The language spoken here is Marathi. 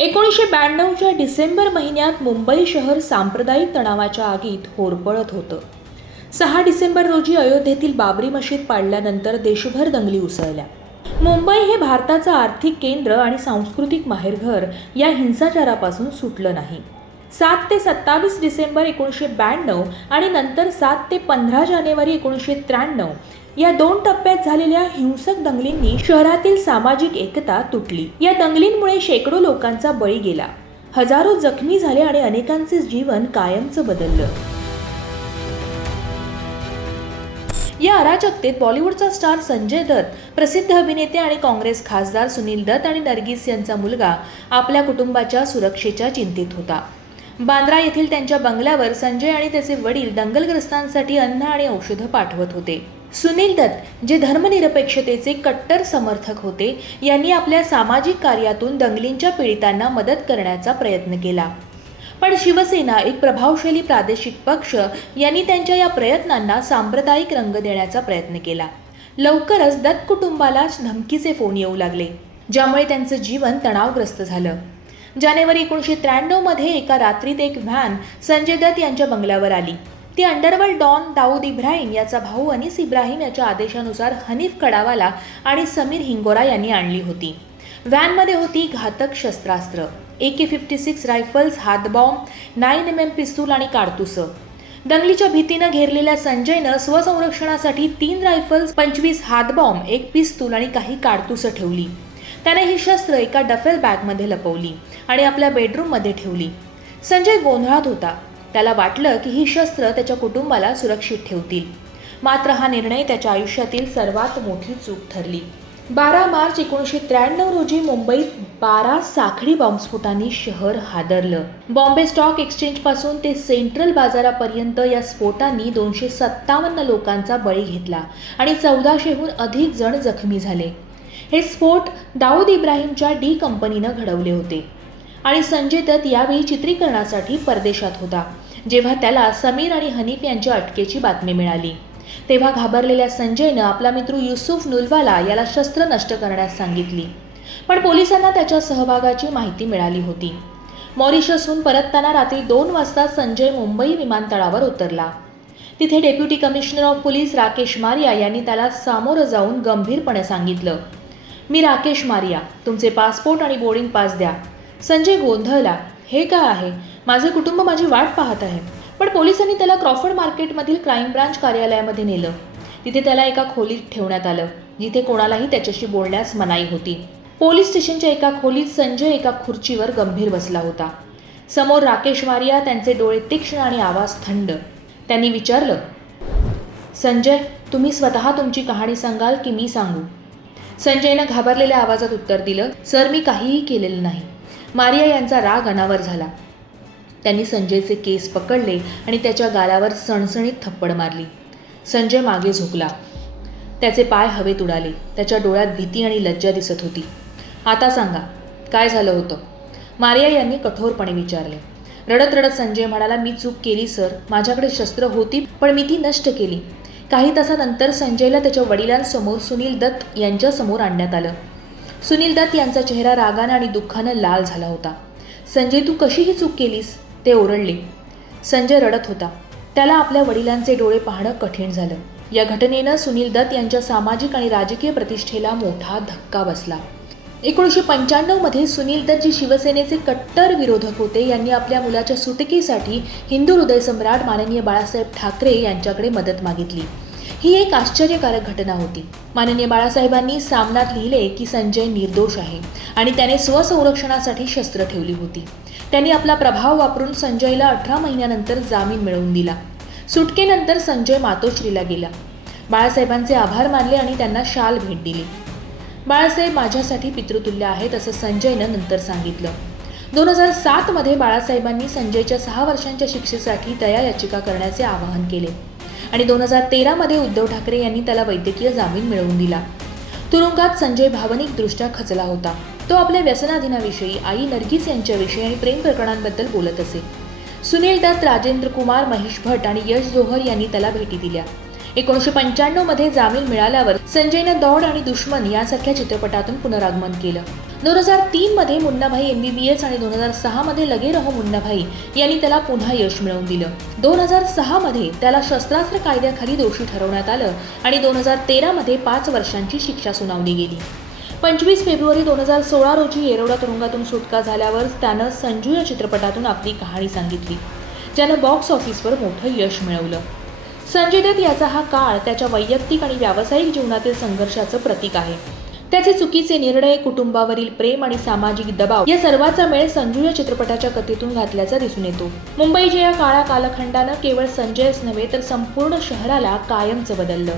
एकोणीसशे ब्याण्णवच्या डिसेंबर महिन्यात मुंबई शहर सांप्रदायिक तणावाच्या आगीत होरपळत होतं. सहा डिसेंबर रोजी अयोध्येतील बाबरी मशीद पाडल्यानंतर देशभर दंगली उसळल्या. मुंबई हे भारताचं आर्थिक केंद्र आणि सांस्कृतिक माहेरघर या हिंसाचारापासून सुटलं नाही. सात ते सत्तावीस डिसेंबर एकोणीसशे ब्याण्णव आणि नंतर सात ते पंधरा जानेवारी एकोणीसशे त्र्याण्णव या दोन टप्प्यात झालेल्या हिंसक दंगलींनी शहरातील सामाजिक एकता तुटली. या दंगलींमुळे शेकडो लोकांचा बळी गेला. हजारो जखमी झाले आणि अनेकांचे जीवन कायमचं बदललं. या अराजकतेत बॉलिवूडचा स्टार संजय दत्त प्रसिद्ध अभिनेते आणि काँग्रेस खासदार सुनील दत्त आणि नर्गिस यांचा मुलगा आपल्या कुटुंबाच्या सुरक्षेच्या चिंतेत होता. बांद्रा येथील त्यांच्या बंगल्यावर संजय आणि त्याचे वडील दंगलग्रस्तांसाठी अन्न आणि औषधं पाठवत होते. सुनील दत्त जे धर्मनिरपेक्षतेचे कट्टर समर्थक होते यांनी आपल्या सामाजिक कार्यातून दंगलींच्या पीडितांना मदत करण्याचा प्रयत्न केला. पण शिवसेना एक प्रभावशाली प्रादेशिक पक्ष यांनी त्यांच्या या प्रयत्नांना सांप्रदायिक रंग देण्याचा प्रयत्न केला. लवकरच दत्त कुटुंबाला धमकीचे फोन येऊ लागले ज्यामुळे त्यांचं जीवन तणावग्रस्त झालं. जानेवारी एकोणीसशे त्र्याण्णवमध्ये एका रात्रीत एक व्हॅन संजय दत्त यांच्या बंगल्यावर आली. ती अंडरवर्ल्ड डॉन दाऊद इब्राहिम याचा भाऊ अनिस इब्राहिम याच्या आदेशानुसार हनीफ कडावाला आणि समीर हिंगोरा यांनी आणली होती. व्हॅनमध्ये होती घातक शस्त्रास्त्र. A K fifty six rifles हातबॉम्ब nine M M पिस्तूल आणि काडतुसं. दंगलीच्या भीतीनं घेरलेल्या संजयनं स्वसंरक्षणासाठी तीन रायफल्स पंचवीस हातबॉम्ब एक पिस्तूल आणि काही काडतुसं ठेवली. त्याने ही शस्त्र एका डफेल बॅगमध्ये लपवली आणि आपल्या बेडरूममध्ये ठेवली. संजय गोंधळात होता. त्याला वाटलं की ही शस्त्र त्याच्या कुटुंबाला सुरक्षित ठेवतील. मात्र हा निर्णय त्याच्या आयुष्यातील सर्वात मोठी चूक ठरली. बारा मार्च एकोणीसशे त्र्याण्णव रोजी मुंबईत बारा साखळी बॉम्बस्फोटांनी शहर हादरलं. बॉम्बे स्टॉक एक्सचेंजपासून ते सेंट्रल बाजारापर्यंत या स्फोटांनी दोनशे सत्तावन्न लोकांचा बळी घेतला आणि चौदाशेहून अधिक जण जखमी झाले. हे स्फोट दाऊद इब्राहिमच्या डी कंपनीनं घडवले होते. आणि संजय दत्त यावेळी चित्रीकरणासाठी परदेशात होता. जेव्हा त्याला समीर आणि हनीफ यांच्या अटकेची बातमी मिळाली. तेव्हा घाबरलेल्या संजयनं आपला मित्र युसुफ नुलवाला याला शस्त्र नष्ट करण्यास सांगितली. पण पोलिसांना त्याच्या सहभागाची माहिती मिळाली होती. मॉरिशसहून परतताना रात्री दोन वाजता संजय मुंबई विमानतळावर उतरला. तिथे deputy commissioner of police Rakesh Maria यांनी त्याला सामोरं जाऊन गंभीरपणे सांगितलं. मी राकेश मारिया तुमचे पासपोर्ट आणि बोर्डिंग पास द्या. संजय गोंधळला. हे काय आहे? माझे कुटुंब माझी वाट पाहत आहे. पण पोलिसांनी त्याला क्रॉफर्ड मार्केटमधील क्राईम ब्रांच कार्यालयामध्ये नेलं. तिथे त्याला एका खोलीत ठेवण्यात आलं जिथे कोणालाही त्याच्याशी बोलण्यास मनाई होती. पोलीस स्टेशनच्या एका खोलीत संजय एका खुर्चीवर गंभीर बसला होता. समोर राकेश मारिया त्यांचे डोळे तीक्ष्ण आणि आवाज थंड. त्यांनी विचारलं संजय तुम्ही स्वतः तुमची कहाणी सांगाल की मी सांगू? संजयनं घाबरलेल्या आवाजात उत्तर दिलं सर मी काहीही केलेलं नाही. मारिया यांचा राग अनावर झाला. त्यांनी संजयचे केस पकडले आणि त्याच्या गालावर सणसणीत थप्पड मारली. संजय मागे झुकला. त्याचे पाय हवेत उडाले. त्याच्या डोळ्यात भीती आणि लज्जा दिसत होती. आता सांगा काय झालं होतं? मारिया यांनी कठोरपणे विचारले. रडत रडत संजय म्हणाला मी चूक केली सर. माझ्याकडे शस्त्र होती पण मी ती नष्ट केली. काही तासानंतर संजयला त्याच्या वडिलांसमोर सुनील दत्त यांच्यासमोर आणण्यात आलं. सुनील दत्त यांचा चेहरा रागानं आणि दुःखानं लाल झाला होता. संजय तू कशी ही चूक केलीस? ते ओरडले. संजय रडत होता. त्याला आपल्या वडिलांचे डोळे पाहणं कठीण झालं. या घटनेनं सुनील दत्त यांच्या सामाजिक आणि राजकीय प्रतिष्ठेला मोठा धक्का बसला. एकोणीसशे पंच्याण्णवमध्ये सुनील दत्त जे शिवसेनेचे कट्टर विरोधक होते. यांनी आपल्या मुलाच्या सुटकेसाठी हिंदू हृदय सम्राट माननीय बाळासाहेब ठाकरे यांच्याकडे मदत मागितली. ही एक आश्चर्यकारक घटना होती. माननीय बाळासाहेबांनी सामनात लिहिले की संजय निर्दोष आहे आणि त्याने स्वसंरक्षणासाठी शस्त्र ठेवली होती. त्यांनी आपला प्रभाव वापरून संजयला अठरा महिन्यानंतर जामीन मिळवून दिला. सुटकेनंतर संजय मातोश्रीला गेला. बाळासाहेबांचे आभार मानले आणि त्यांना शाल भेट दिली. बाळासाहेब माझ्यासाठी पितृतुल्य आहेत असं संजयनं नंतर सांगितलं. दोन हजार सातमध्ये बाळासाहेबांनी संजयच्या सहा वर्षांच्या शिक्षेसाठी दया याचिका करण्याचे आवाहन केले. आणि दोन हजार तेरामध्ये उद्धव ठाकरे यांनी त्याला वैद्यकीय जामीन मिळवून दिला. तुरुंगात संजय भावनिकदृष्ट्या खचला होता. तो आपल्या व्यसनाधीनाविषयी आई नर्गिस यांच्याविषयी आणि प्रेम प्रकरणांबद्दल बोलत असे. सुनील दत्त राजेंद्र कुमार महेश भट आणि यश जोहर यांनी त्याला भेटी दिल्या. एकोणीसशे पंच्याण्णवमध्ये जामीन मिळाल्यावर संजयनं दौड आणि दुश्मन यासारख्या चित्रपटातून पुनरागमन केलं. दोन हजार तीन मध्ये मुन्नाभाई एमबीबीएस आणि दोन हजार सहा मध्ये लगे रहो मुन्नाभाई यांनी त्याला पुन्हा यश मिळवून दिलं. दोन हजार सहा मध्ये त्याला शस्त्रास्त्र कायद्याखाली दोषी ठरवण्यात आलं आणि दोन हजार तेरा मध्ये पाच वर्षांची शिक्षा सुनावली गेली. पंचवीस फेब्रुवारी दोन हजार सोळा रोजी येरवडा तुरुंगातून सुटका झाल्यावर त्यानं संजू या चित्रपटातून आपली कहाणी सांगितली. ज्यानं बॉक्स ऑफिसवर मोठं यश मिळवलं. संजय दत्त याचा हा काळ त्याच्या वैयक्तिक आणि व्यावसायिक जीवनातील संघर्षाचं प्रतीक आहे. त्याचे चुकीचे निर्णय कुटुंबावरील प्रेम आणि सामाजिक दबाव या सर्वाचा मेळ संजू या चित्रपटाच्या कथेतून घातल्याचा दिसून येतो. मुंबईच्या या काळा कालखंडानं केवळ संजयच नव्हे तर संपूर्ण शहराला कायमचं बदललं.